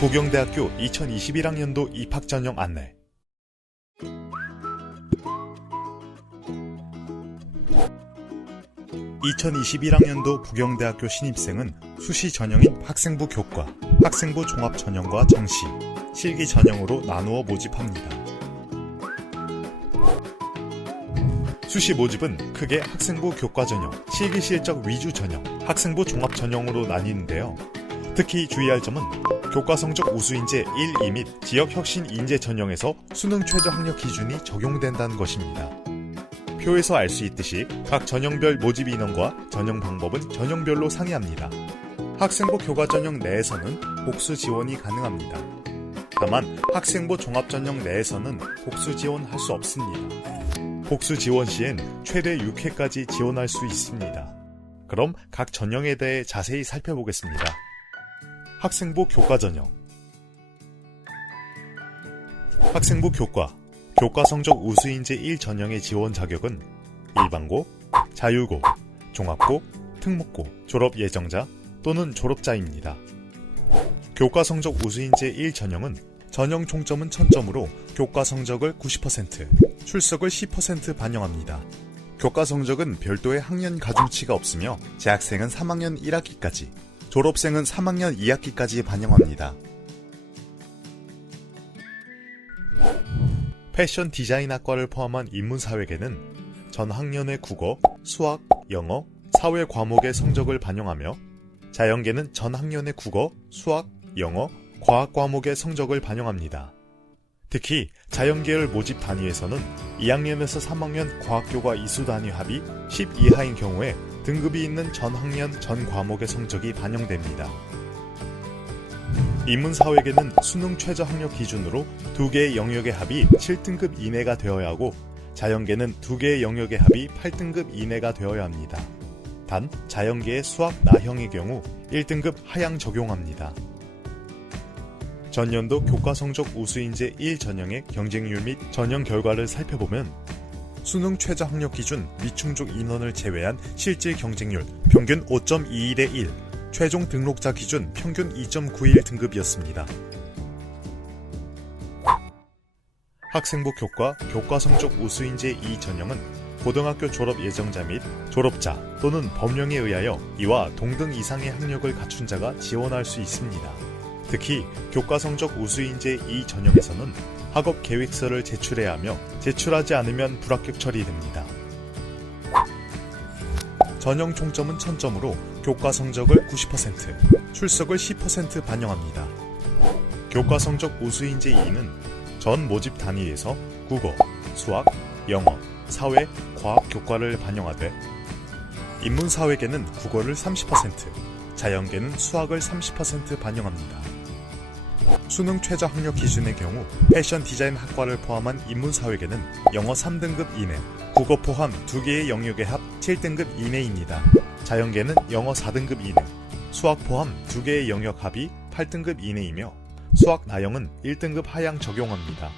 부경대학교 2021학년도 입학전형 안내. (2021학년도) 부경대학교 신입생은 수시 전형인 학생부 교과, 학생부 종합 전형과 정시, 실기 전형으로 나누어 모집합니다. 수시 모집은 크게 학생부 교과 전형, 실기 실적 위주 전형, 학생부 종합 전형으로 나뉘는데요. 특히 주의할 점은 교과 성적 우수 인재 1, 2 및 지역 혁신 인재 전형에서 수능 최저 학력 기준이 적용된다는 것입니다. 표에서 알 수 있듯이 각 전형별 모집 인원과 전형 방법은 전형별로 상이합니다. 학생부 교과 전형 내에서는 복수 지원이 가능합니다. 다만 학생부 종합 전형 내에서는 복수 지원할 수 없습니다. 복수 지원 시엔 최대 6회까지 지원할 수 있습니다. 그럼 각 전형에 대해 자세히 살펴보겠습니다. 학생부 교과 전형. 학생부 교과, 교과 성적 우수 인재 1 전형의 지원 자격은 일반고, 자율고, 종합고, 특목고, 졸업 예정자 또는 졸업자입니다. 교과 성적 우수 인재 1 전형은 전형 총점은 1000점으로 교과 성적을 90%, 출석을 10% 반영합니다. 교과 성적은 별도의 학년 가중치가 없으며 재학생은 3학년 1학기까지, 졸업생은 3학년 2학기까지 반영합니다. 패션 디자인학과를 포함한 인문사회계는 전 학년의 국어, 수학, 영어, 사회 과목의 성적을 반영하며 자연계는 전 학년의 국어, 수학, 영어, 과학 과목의 성적을 반영합니다. 특히 자연계열 모집 단위에서는 2학년에서 3학년 과학교과 이수 단위 합이 10 이하인 경우에 등급이 있는 전 학년 전 과목의 성적이 반영됩니다. 인문사회계는 수능 최저 학력 기준으로 2개의 영역의 합이 7등급 이내가 되어야 하고 자연계는 2개의 영역의 합이 8등급 이내가 되어야 합니다. 단 자연계의 수학 나형의 경우 1등급 하향 적용합니다. 전년도 교과 성적 우수 인재 1 전형의 경쟁률 및 전형 결과를 살펴보면 수능 최저 학력 기준 미충족 인원을 제외한 실질 경쟁률 평균 5.21대 1, 최종 등록자 기준 평균 2.91 등급이었습니다. 학생부 교과, 교과 성적 우수 인재 2 전형은 고등학교 졸업 예정자 및 졸업자 또는 법령에 의하여 이와 동등 이상의 학력을 갖춘 자가 지원할 수 있습니다. 특히 교과 성적 우수 인재 2 전형에서는 학업 계획서를 제출해야 하며 제출하지 않으면 불합격 처리됩니다. 전형 총점은 1000점으로 교과 성적을 90%, 출석을 10% 반영합니다. 교과 성적 우수 인재 2는 전 모집 단위에서 국어, 수학, 영어, 사회, 과학 교과를 반영하되 인문사회계는 국어를 30%, 자연계는 수학을 30% 반영합니다. 수능 최저 학력 기준의 경우 패션 디자인 학과를 포함한 인문사회계는 영어 3등급 이내, 국어 포함 2개의 영역의 합 7등급 이내입니다. 자연계는 영어 4등급 이내, 수학 포함 2개의 영역 합이 8등급 이내이며 수학 나형은 1등급 하향 적용합니다.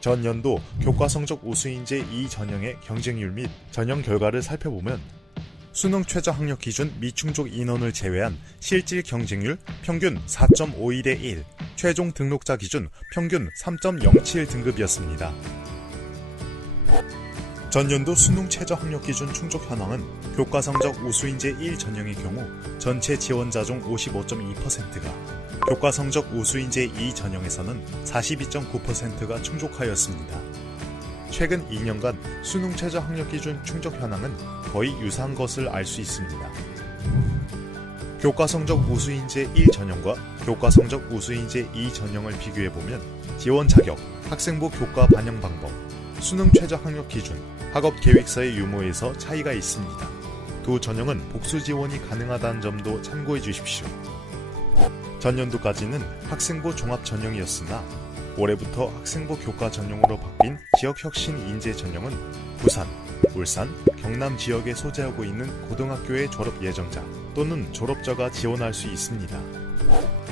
전년도 교과 성적 우수 인재 2 전형의 경쟁률 및 전형 결과를 살펴보면 수능 최저 학력 기준 미충족 인원을 제외한 실질 경쟁률 평균 4.51대 1, 최종 등록자 기준 평균 3.07 등급이었습니다. 전년도 수능 최저 학력 기준 충족 현황은 교과 성적 우수 인재 1 전형의 경우 전체 지원자 중 55.2%가, 교과 성적 우수 인재 2 전형에서는 42.9%가 충족하였습니다. 최근 2년간 수능 최저 학력 기준 충족 현황은 거의 유사한 것을 알 수 있습니다. 교과 성적 우수 인재 1 전형과 교과 성적 우수 인재 2 전형을 비교해보면 지원 자격, 학생부 교과 반영 방법, 수능 최저 학력 기준, 학업 계획서의 유무에서 차이가 있습니다. 두 전형은 복수 지원이 가능하다는 점도 참고해 주십시오. 전년도까지는 학생부 종합 전형이었으나 올해부터 학생부 교과 전형으로 바뀐 지역혁신 인재 전형은 부산, 울산, 경남 지역에 소재하고 있는 고등학교의 졸업 예정자 또는 졸업자가 지원할 수 있습니다.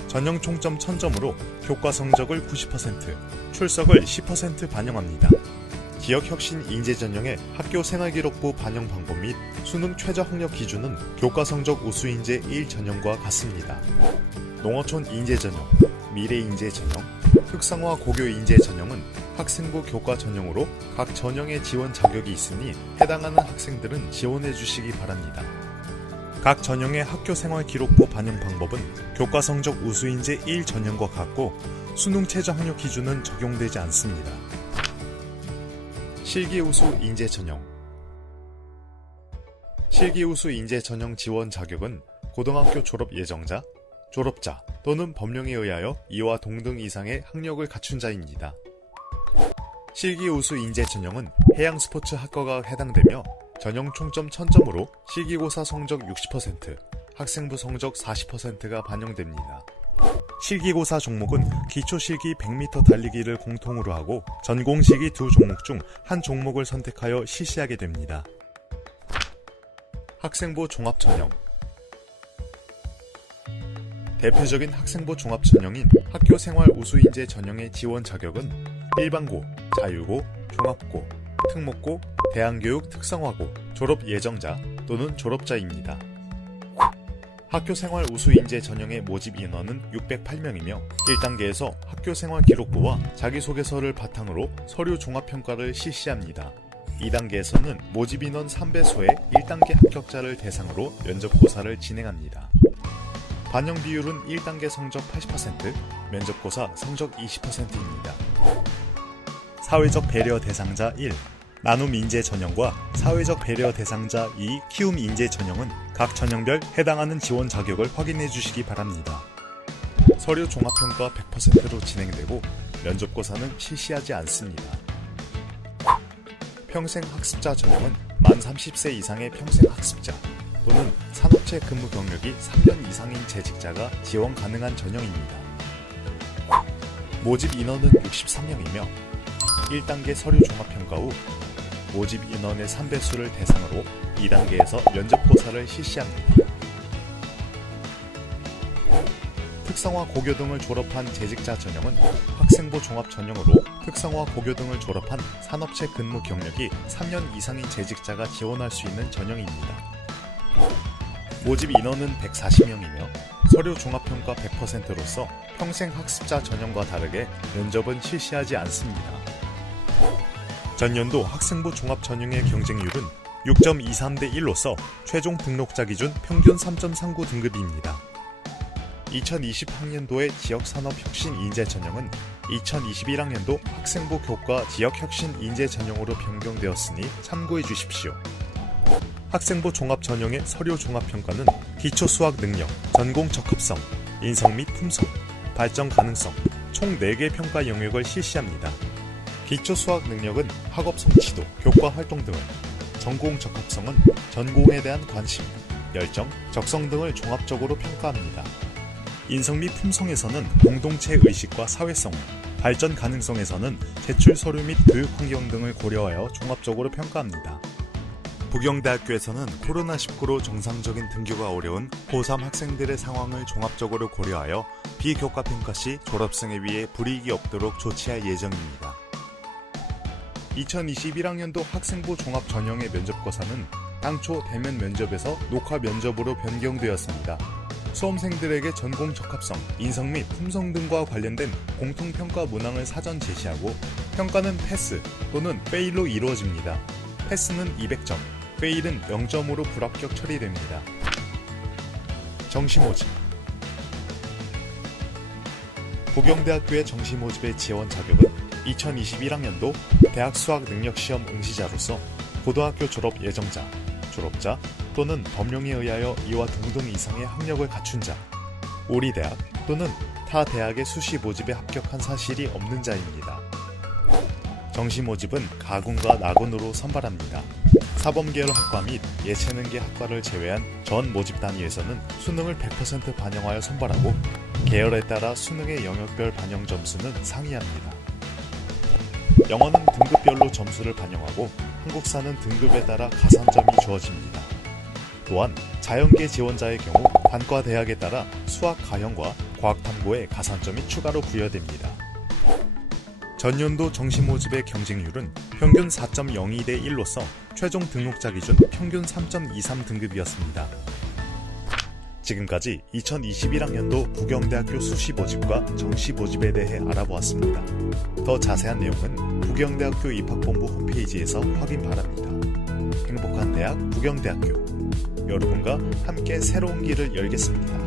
전형 총점 1000점으로 교과 성적을 90%, 출석을 10% 반영합니다. 지역혁신 인재 전형의 학교 생활기록부 반영 방법 및 수능 최저 학력 기준은 교과 성적 우수 인재 1 전형과 같습니다. 농어촌 인재 전형, 미래인재 전형, 특성화 고교인재 전형은 학생부 교과 전형으로 각 전형의 지원 자격이 있으니 해당하는 학생들은 지원해 주시기 바랍니다. 각 전형의 학교생활 기록부 반영 방법은 교과 성적 우수인재 1 전형과 같고 수능 최저 학력 기준은 적용되지 않습니다. 실기우수 인재 전형. 실기우수 인재 전형 지원 자격은 고등학교 졸업 예정자, 졸업자 또는 법령에 의하여 이와 동등 이상의 학력을 갖춘 자입니다. 실기우수 인재 전형은 해양스포츠 학과가 해당되며 전형 총점 1000점으로 실기고사 성적 60%, 학생부 성적 40%가 반영됩니다. 실기고사 종목은 기초실기 100m 달리기를 공통으로 하고 전공실기 두 종목 중 한 종목을 선택하여 실시하게 됩니다. 학생부 종합 전형. 대표적인 학생부 종합 전형인 학교생활 우수인재 전형의 지원 자격은 일반고, 자유고, 종합고, 특목고, 대안교육 특성화고, 졸업 예정자 또는 졸업자입니다. 학교생활 우수인재 전형의 모집 인원은 608명이며 1단계에서 학교생활 기록부와 자기소개서를 바탕으로 서류 종합평가를 실시합니다. 2단계에서는 모집 인원 3배수의 1단계 합격자를 대상으로 면접고사를 진행합니다. 반영 비율은 1단계 성적 80%, 면접고사 성적 20%입니다. 사회적 배려 대상자 1, 나눔 인재 전형과 사회적 배려 대상자 2, 키움 인재 전형은 각 전형별 해당하는 지원 자격을 확인해 주시기 바랍니다. 서류 종합평가 100%로 진행되고 면접고사는 실시하지 않습니다. 평생학습자 전형은 만 30세 이상의 평생학습자 또는 산업체 근무 경력이 3년 이상인 재직자가 지원 가능한 전형입니다. 모집 인원은 63명이며 1단계 서류 종합평가 후 모집 인원의 3배수를 대상으로 2단계에서 면접고사를 실시합니다. 특성화 고교등을 졸업한 재직자 전형은 학생부 종합 전형으로 특성화 고교등을 졸업한 산업체 근무 경력이 3년 이상인 재직자가 지원할 수 있는 전형입니다. 모집 인원은 140명이며 서류 종합평가 100%로서 평생학습자 전형과 다르게 면접은 실시하지 않습니다. 전년도 학생부 종합 전형의 경쟁률은 6.23대 1로서 최종 등록자 기준 평균 3.39 등급입니다. 2020학년도의 지역산업혁신 인재 전형은 2021학년도 학생부 교과 지역혁신 인재 전형으로 변경되었으니 참고해 주십시오. 학생부 종합 전형의 서류 종합평가는 기초 수학 능력, 전공 적합성, 인성 및 품성, 발전 가능성 총 4개 평가 영역을 실시합니다. 기초 수학 능력은 학업 성취도, 교과 활동 등을, 전공 적합성은 전공에 대한 관심, 열정, 적성 등을 종합적으로 평가합니다. 인성 및 품성에서는 공동체 의식과 사회성, 발전 가능성에서는 제출 서류 및 교육 환경 등을 고려하여 종합적으로 평가합니다. 부경대학교에서는 코로나19로 정상적인 등교가 어려운 고3 학생들의 상황을 종합적으로 고려하여 비교과 평가 시 졸업생에 비해 불이익이 없도록 조치할 예정입니다. 2021학년도 학생부 종합 전형의 면접고사는 당초 대면 면접에서 녹화 면접으로 변경되었습니다. 수험생들에게 전공 적합성, 인성 및 품성 등과 관련된 공통평가 문항을 사전 제시하고 평가는 패스 또는 페일로 이루어집니다. 패스는 200점, 페일은 0점으로 불합격 처리됩니다. 정시모집. 부경대학교의 정시모집의 지원 자격은 2021학년도 대학 수학능력시험 응시자로서 고등학교 졸업 예정자, 졸업자 또는 법령에 의하여 이와 동등 이상의 학력을 갖춘 자, 오리대학 또는 타 대학의 수시 모집에 합격한 사실이 없는 자입니다. 정시 모집은 가군과 나군으로 선발합니다. 사범계열 학과 및 예체능계 학과를 제외한 전 모집 단위에서는 수능을 100% 반영하여 선발하고 계열에 따라 수능의 영역별 반영 점수는 상이합니다. 영어는 등급별로 점수를 반영하고 한국사는 등급에 따라 가산점이 주어집니다. 또한 자연계 지원자의 경우 단과 대학에 따라 수학 가형과 과학탐구에 가산점이 추가로 부여됩니다. 전년도 정시 모집의 경쟁률은 평균 4.02대 1로서 최종 등록자 기준 평균 3.23 등급이었습니다. 지금까지 2021학년도 부경대학교 수시 모집과 정시 모집에 대해 알아보았습니다. 더 자세한 내용은 부경대학교 입학본부 홈페이지에서 확인 바랍니다. 행복한 대학 부경대학교, 여러분과 함께 새로운 길을 열겠습니다.